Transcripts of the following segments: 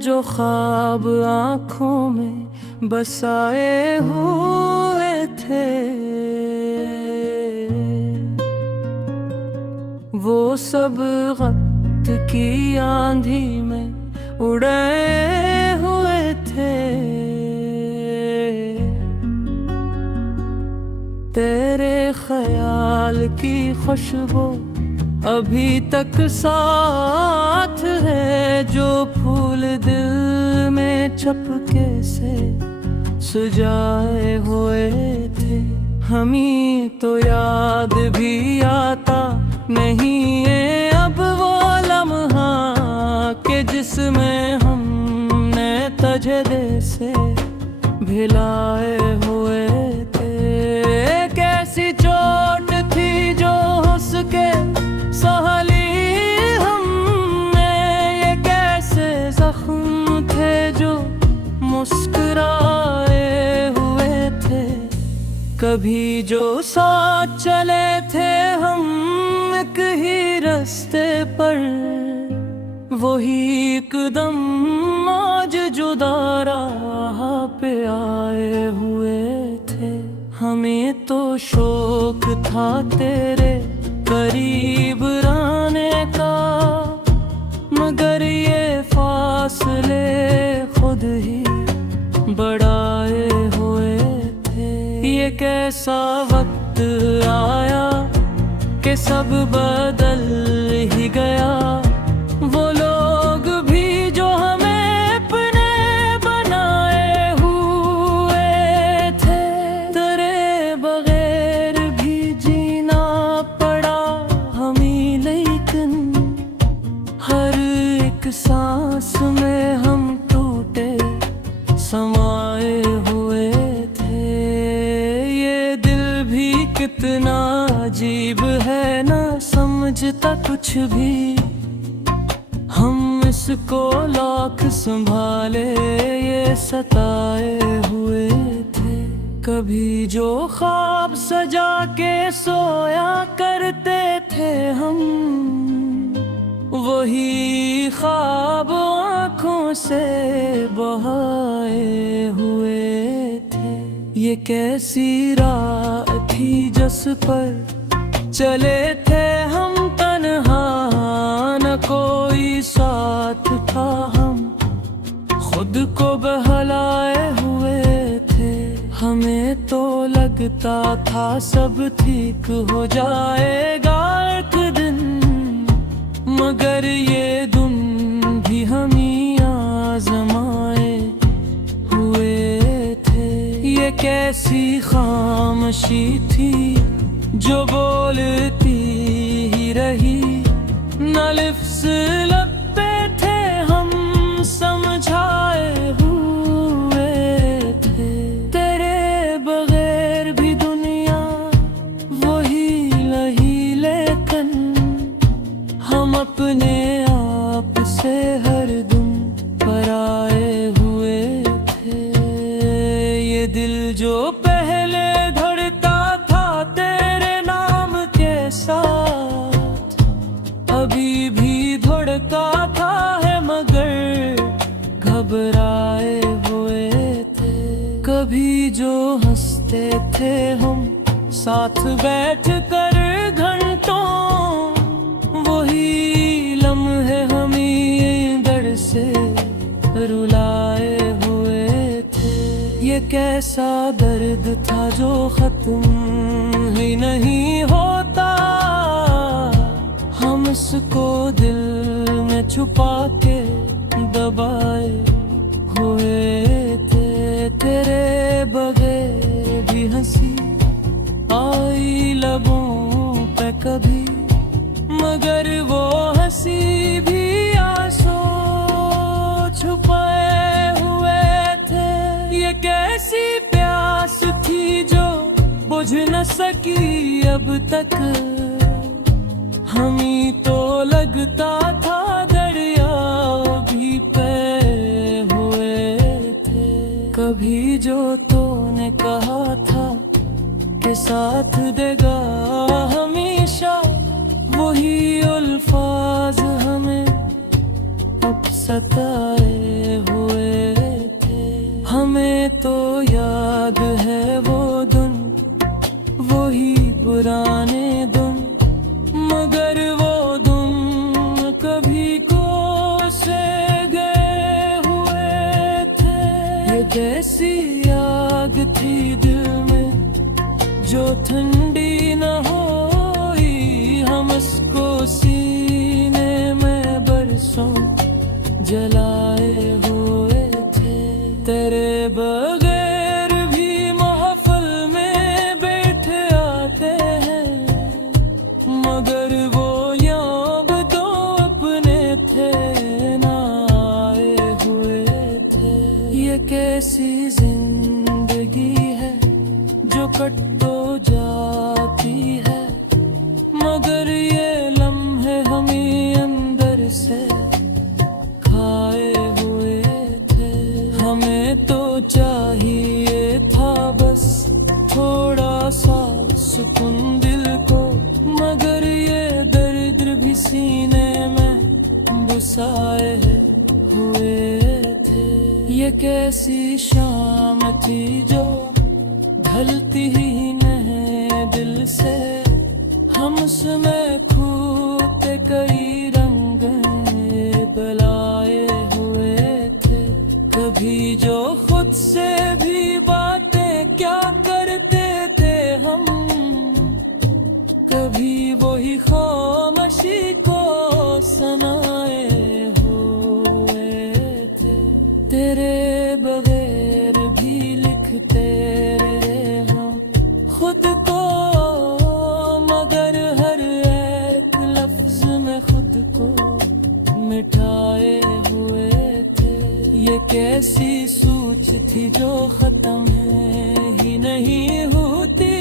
जो ख्वाब आँखों में बसाए हुए थे, वो सब वक्त की आंधी में उड़े हुए थे। तेरे ख्याल की खुशबू अभी तक साथ है, जो फूल दिल में चपके से सजाए हुए थे। हमें तो याद भी आता नहीं है अब वो लम्हा के जिसमें हमने तजदे से भिलाए हुए थे। कैसी चोट थी जो उसके सहली हमने, ये कैसे जख्म थे जो मुस्कुराए हुए थे। कभी जो साथ चले थे हम एक ही रास्ते पर, वही एकदम आज जुदा राह पे आए हुए थे। हमें तो शौक था तेरे करीब रहने का, मगर ये फासले खुद ही बढ़ाए हुए थे। ये कैसा वक्त आया कि सब बदल ही गया। वो लोग भी जो हमें अपने बनाए हुए थे, तेरे बगैर भी जीना पड़ा हमें। लेकिन हर एक सांस में हम टूटे समाए हुए थे। ये दिल भी कितना अजीब है, ना समझता कुछ भी। हम इसको लाख संभाले ये सताए हुए थे। कभी जो ख्वाब सजा के सोया करते थे हम, वही ख्वाब आँखों से बहाए हुए थे। ये कैसी राह थी जिस पर चले थे हम तन्हा, न कोई साथ था, हम खुद को बहलाए हुए थे। हमें तो लगता था सब ठीक हो जाएगा एक दिन, मगर ये दुम भी हम ही आजमाए हुए थे। ये कैसी खामोशी थी जो बोलती ही रही, न लिफ्ज़ लब पे थे हम समझाए हुए थे। तेरे बगैर भी दुनिया वही लही, लेकिन हम अपने आप से हरदम पराए हुए थे। ये दिल जो पहले धड़ता था तेरे नाम के साथ, अभी भी धड़का था है, मगर घबराए हुए थे। कभी जो हंसते थे हम साथ बैठ कर घंटों, वही लम्हे हमें डर से रुलाए हुए थे। ये कैसा दर्द था जो खत्म ही नहीं होता, हम इसको दिल में छुपा के दबाए हुए थे। तेरे बगैर भी हंसी आई लबों पे कभी, मगर वो हंसी भी आंसू छुपाए हुए थे। ये कैसी प्यास थी जो बुझ न सकी अब तक, हमें तो लगता था दरिया भी पे हुए थे। कभी जो तूने कहा था कि साथ देगा हमेशा, वही अल्फाज हमें अब सताए हमें तो याद है वो दिन, वही पुराने दिन, मगर वो दिन कभी को से गए हुए थे। ये कैसी आग थी दिल में जो ठंडी न होई, हम इसको सीने में बरसों जलाए हुए थे। तेरे बगैर भी महफिल में बैठ आते हैं, मगर वो याब तो अपने थे ना आए हुए थे। ये कैसी जिंदगी है जो कट तो जाती है, मगर ये लम्हे हमें अंदर से खाए हुए थे। हमें तो चाहिए था बस थोड़ा सा सुकून दिल को, मगर ये दर्द भी सीने में बसाए हुए थे। ये कैसी शाम थी जो ढलती ही नहीं दिल से, हम उसमें खूबते कई रंग बलाए हुए थे। कभी जो खुद से भी बातें क्या करते थे हम, कभी वही खामोशी को सुनाए हुए थे। तेरे बगैर भी लिखते रहे हम खुद को, मगर हर एक लफ्ज में खुद को मिटाए हुए थे। ये कैसी सोच थी जो खत्म ही नहीं होती,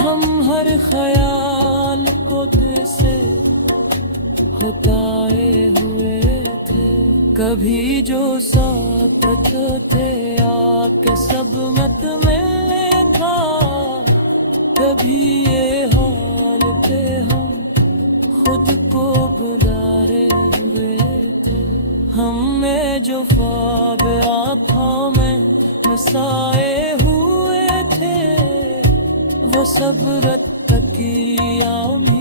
हम हर ख्याल को दिल से बताए हुए थे। कभी जो साथ थे आके सब मत में था, कभी ये हाल पे हम खुद को बुलारे हुए थे। हमें जो ख्वाब आँखों में बसाए हुए थे, वो सब रत तकियाओं में